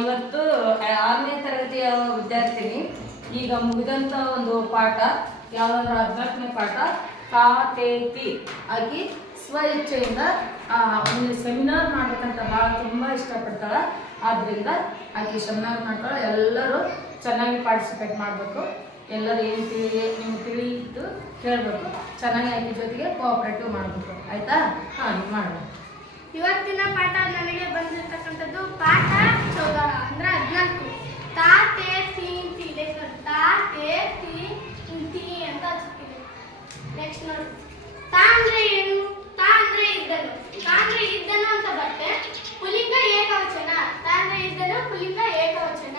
ಇವತ್ತು ಆರನೇ ತರಗತಿಯ ವಿದ್ಯಾರ್ಥಿನಿ. ಈಗ ಮುಗಿದಂಥ ಒಂದು ಪಾಠ, ಯಾವ್ದಾದ್ರು ಹದಿನಾಲ್ಕನೇ ಪಾಠ ಕಾ ತೇ ಆಕಿ ಸ್ವ ಇಚ್ಛೆಯಿಂದ ಒಂದು ಸೆಮಿನಾರ್ ಮಾಡ್ಬೇಕಂತ ಭಾಳ ತುಂಬ ಇಷ್ಟಪಡ್ತಾಳೆ. ಆದ್ದರಿಂದ ಆಕೆ ಸೆಮಿನಾರ್ ಮಾಡ್ತಾಳೆ. ಎಲ್ಲರೂ ಚೆನ್ನಾಗಿ ಪಾರ್ಟಿಸಿಪೇಟ್ ಮಾಡಬೇಕು. ಎಲ್ಲರೂ ಏನು ತಿಳಿ ನಿಮ್ಗೆ ತಿಳಿದು ಕೇಳಬೇಕು. ಚೆನ್ನಾಗಿ ಆಕೆ ಜೊತೆಗೆ ಕೋಆಪ್ರೇಟಿವ್ ಮಾಡಬೇಕು. ಆಯಿತಾ? ಹಾಂ ಮಾಡೋಣ ಇವತ್ತಿನ ಪಾಠ ನನಗೆ ಬಂದಿರತಕ್ಕಂಥದ್ದು ಪಾಠ ಚೌದ ಅಂದ್ರೆ ಹದಿನಾಲ್ಕು. ತಾ, ತೇ, ತಿ ತಿ ಇದೆ ನೋಡಿ. ತಾ, ತೇ, ತಿ ತಿ ಅಂತ ಹಚ್ಚಿದೆ ನೆಕ್ಸ್ಟ್ ನೋಡಿ ತಾ ಅಂದ್ರೆ ಏನು ತಾ ಅಂದ್ರೆ ಇದ್ದನು ತಾ ಅಂದ್ರೆ ಇದ್ದನು ಅಂತ ಬರುತ್ತೆ ಪುಲಿಂಗ ಏಕವಚನ ತಾ ಅಂದ್ರೆ ಇದ್ದನು ಪುಲಿಂಗ ಏಕವಚನ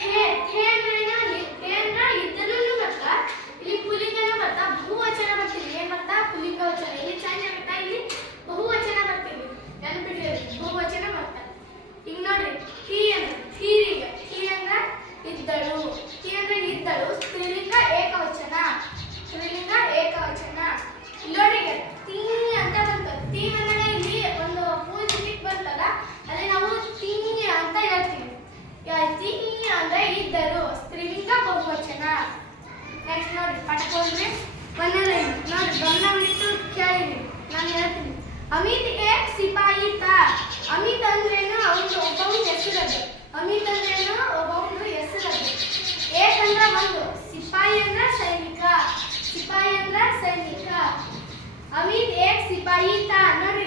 ಥೇ ಥೇ ಅಂದ್ರೆ ಏನು? ಇ- ಥೇ ಅಂದ್ರೆ ಇದ್ದನು ಬರ್ತಾ ಇಲ್ಲಿ ಪುಲಿಂಗನೂ ಬರ್ತಾ ಬಹುವಚನ ಬರ್ತಿದೆ ಏನ್ ಬರ್ತಾ ಪುಲಿಂಗ ವಚನ ಇಲ್ಲಿ ಚಂದ ಬರ್ತಾ ಇಲ್ಲಿ ಬಹುವಚನ ಬರ್ತಿದೆ ನೆನಪಿಟ್ಟಿರಿ ಬಹುವಚನ ಬರ್ತಾ ಈಗ ನೋಡ್ರಿ ಥೀ ಅಂದ್ರೆ ಥೀರಿಗೆ ಥೀ ಅಂದ್ರೆ ಇದ್ದಳು ಥೀ ಅಂದ್ರೆ ಇದ್ದಳು ಸ್ತ್ರೀಲಿಂಗ ಏಕವಚನ ಸ್ತ್ರೀಲಿಂಗ ಏಕವಚನ ಇಲ್ಲಿ ನೋಡ್ರಿ ಈಗ ತೀ ಅಂತ ಬಂತು ತೀ ಬಂದಾಗ ಇಲ್ಲಿ ಒಂದು ಪೂಜೆ ಟಿಕ್ ಬರ್ತಲ್ಲ ಅಲ್ಲಿ ನಾವು ತಿಂಗಿ ಅಂತ ಹೇಳ್ತೀವಿ ತಿಂಗಿ ಅಂದ್ರೆ ಇದ್ದರು ಸ್ತ್ರೀಲಿಂಗ ಬಹುವಚನ ನೆಕ್ಸ್ಟ್ ನೋಡಿ ಪಟಕ ಹೋದ್ರೆ ಒಂದನೇ ನೋಡಿ, ಗಮನವಿಟ್ಟು ಕೇಳಿರಿ ನಾನು ಹೇಳ್ತೀನಿ. ಅಮಿತ್ ಏಕ್ ಸಿಪಾಯಿ ತಾ. ಅಮಿತ್ ಅಂದ್ರೇನು ಅವನು ಒಬ್ಬವನ ಹೆಸರದು. ಅಮಿತ್ ಅಂದ್ರೇನು ಒಬ್ಬವನು ಹೆಸರದು. ಏಕ್ ಅಂದ್ರೆ ಒಂದು. ಸಿಪಾಯಿ ಅಂದ್ರೆ ಸೈನಿಕ. ಸಿಪಾಯಿ ಅಂದ್ರೆ ಸೈನಿಕ. ಅಮಿತ್ ಏಕ್ ಸಿಪಾಯಿ ತಾ. ನೋಡ್ರಿ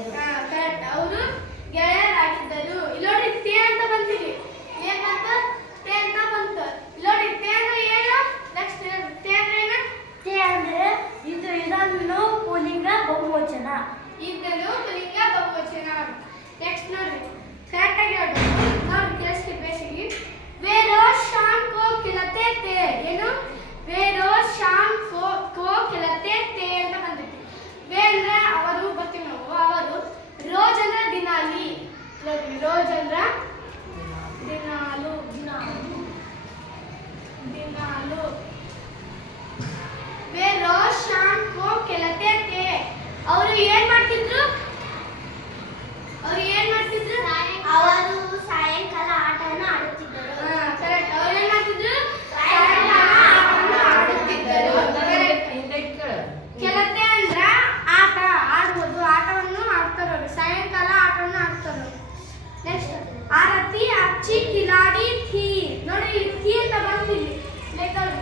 ಆಗಿದ್ದರು ಅವರು ಗೆಳೆಯರಾಗಿದ್ದರು ಇಲ್ಲೋಡಿ ತೇ ಅಂತ ಬಂದಿರಿ ಏನ್ ಬಂತ ತೇ ಅಂತ ಬಂತ. ಇಲ್ಲೋಡಿ ತೇ ಅಂದ್ರೆ ಏನು? ನೆಕ್ಸ್ಟ್ ತೇ ಅಂದ್ರೆ ಏನು? ತೇ ಅಂದ್ರೆ ಇದು ಇದನ್ನು ಪುಲಿಂಗ ಬಹುವಚನ. ಇದನ್ನು ಪುಲಿಂಗ ಬಹುವಚನ ನೆಕ್ಸ್ಟ್ ನೋಡ್ರಿ. ಕರೆಕ್ಟ್ ಆಗಿ ನೋಡ್ರಿ ನೋಡಿ ಕೇಳಿಸ್ಕಿ ಬೇಸಿಗೆ ವೇರೋ ಶಾಂಕೋ ಕಿಲತೆ ತೇ. ಏನು? ವೇರೋ ಶಾಂಕ್ ಅವರು ಏನ್ ಮಾಡ್ತಿದ್ರು? ಅವ್ರು ಏನ್ ಮಾಡ್ತಿದ್ರು? ಅವರು ಸಾಯಂಕಾಲ ಆಡುತ್ತಿದ್ದರು. ಕರೆಕ್ಟ್ ಅವ್ರು ಏನ್ ಮಾಡ್ತಿದ್ರು? ಕೆಲತೆ ಅಂದ್ರ ಆಟ ಆಡ್ಬೋದು. ಆಟವನ್ನು ಆಡ್ತಾರವ್ರು ಸಾಯಂಕಾಲ ಆಟವನ್ನು ನೆಕ್ಸ್ಟ್ ಆರತಿ ಅಚ್ಚಿ ಕಿಲಾಡಿ ಥೀ ನೋಡಿ ಇಲ್ಲಿ ಥೀ ಅಂತ ಬಂದಿಲ್ಲಿ ಲೈಕ್ ಅವ್ರು ಥೀ ಅಂತ ಏನು ಎದ್ದೇಳ್ಬೇಕಂತಲ್ಲ ಥೀ ಅಂದ್ರ ಸ್ತ್ರೀಲಿಂಗ ಏಕವಚನ Very good.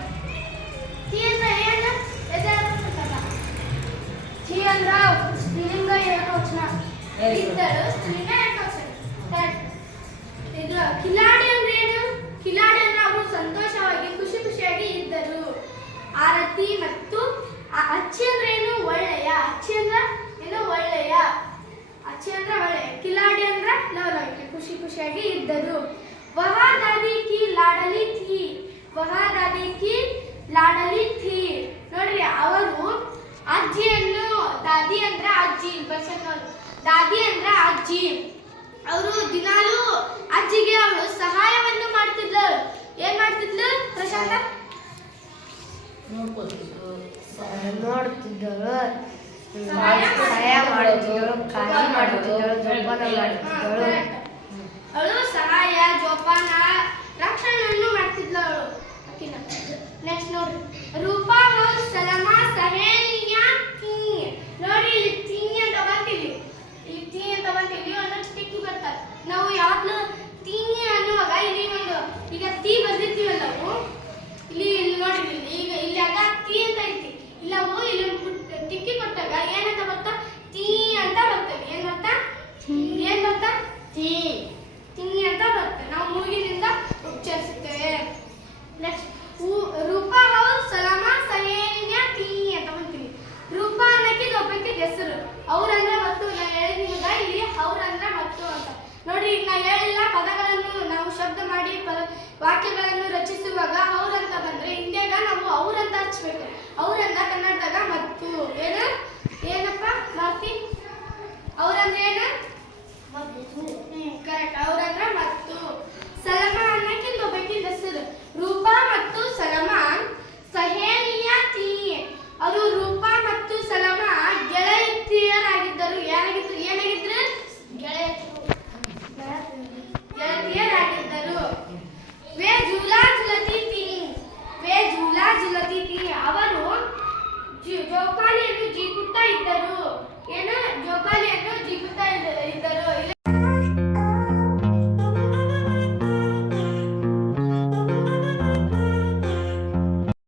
ಇದ್ದರು ಸ್ತ್ರೀಲಿಂಗ ಏಕವಚನ ಕರೆಕ್ಟ್ ಇದು ಕಿಲಾಡಿ ಅಂದ್ರೆ ಏನು ಕಿಲಾಡಿ ಅಂದ್ರೆ ಅವರು ಸಂತೋಷವಾಗಿ ಖುಷಿ ಖುಷಿಯಾಗಿ ಇದ್ದರು ಆರತಿ ಮತ್ತು ಅಚ್ಚಿ ಅಂದ್ರೆ ಏನು ಒಳ್ಳೆಯ ಅಚ್ಚಿ ಅಂದ್ರೆ ಏನು ಒಳ್ಳೆಯ ಅಚ್ಚಿ ಅಂದ್ರೆ ಒಳ್ಳೆಯ ಕಿಲಾಡಿ ಅಂದ್ರೆ ಲವಲವಿಕೆ, ಖುಷಿ ಖುಷಿಯಾಗಿ ಇದ್ದರು ವಹಾದಾಗಿ ಕಿ ಲಾಡಲಿ ಥಿ ವಹಾದಾದಿ ಕಿ ಲಾಡಲಿ ಥೀರ್ ನೋಡ್ರಿ ಅವರು ಅಜ್ಜಿಯನ್ನು ದಾದಿ ಅಂದ್ರೆ ಅಜ್ಜಿ ಬರ್ಸಕ್ಕವರು ದಾದಿ ಅಂದ್ರೆ ಅಜ್ಜಿ. ಅವರು ದಿನಾಲೂ ಅಜ್ಜಿಗೆ ಅವಳು ಸಹಾಯವನ್ನು ಮಾಡ್ತಿದ್ಲು. ಏನ್ ಮಾಡ್ತಿದ್ಲು ಪ್ರಶಾಂತ? ನೋಡ್ತಿದ್ದಳು ಸಹಾಯ ಮಾಡ್ತಿದ್ದಳು. ಕಾಳಜಿ ಮಾಡ್ತಿದ್ದಳು ಜೋಪಾನ ಮಾಡ್ತಿದ್ದಳು. ಅವಳು ಸಹಾಯ ಜೋಪಾನ ರಕ್ಷಣೆಯನ್ನು ನೋಡ್ರಿ. ರೂಪಾ ಹೌಸ್ ಸಲಮಾ ಸಹೇಲಿಯ ತೀನಿ ನೋಡಿ ಇಲ್ಲಿ ತೀನಿ ಅಂತ ಬಂತಿಲ್ಲಿ ಇಲ್ಲಿ ತೀನಿ ಅಂತ ಬಂತಿಲ್ಲಿ ಒಂದು ಟಿಕ್ಕಿ ಬರ್ತಾರೆ. ನಾವು ಯಾವಾಗಲೂ ತೀನಿ ಅನ್ನುವಾಗ ಇಲ್ಲಿ ಒಂದು ಈಗ ತೀ ಬರ್ದಿರ್ತೀವಲ್ಲ ನಾವು. ಇಲ್ಲಿ ಇಲ್ಲಿ ನೋಡಿ ಇಲ್ಲಿ ಈಗ ಇಲ್ಲಿ ಆಗ ತೀ ಅಂತ ಐತಿ. ಇಲ್ಲ ನಾವು ಇಲ್ಲಿ ಟಿಕ್ಕಿ ಕೊಟ್ಟಾಗ ಏನಂತ ಬರ್ತಾ? ತೀ ಅಂತ ಬರ್ತದೆ. ಏನ್ ಬರ್ತಾ? ಏನ್ ಬರ್ತಾ? ತೀ. ತಿಂಗಿ ಅಂತ ಬರುತ್ತೆ ನಾವು ನೋಡಿ ನಾ ಹೇಳಿಲ್ಲ ಪದಗಳನ್ನು ನಾವು ಶಬ್ದ ಮಾಡಿ ಪದ ವಾಕ್ಯಗಳನ್ನು ರಚಿಸುವಾಗ ಅವ್ರಂತ ಬಂದ್ರೆ ಇಂಡಿಯಾಗ ನಾವು ಅವ್ರಂತ ಹಚ್ಬೇಕು. ಅವ್ರಂತ ಕನ್ನಡದಾಗ ಮತ್ತು ಏನ? ಏನಪ್ಪ, ಮಾರ್ತಿ? ಅವ್ರಂದ್ರೆ ಏನ? ಕರೆಕ್ಟ್ ಅವ್ರಂದ್ರ ಮತ್ತು. ಸಲಮ ಅನ್ನಕ್ಕಿಂತ ಒಬ್ಬಕ್ಕಿಂತ ಹೆಸರು. ರೂಪಾ ಮತ್ತು ಸಲಮ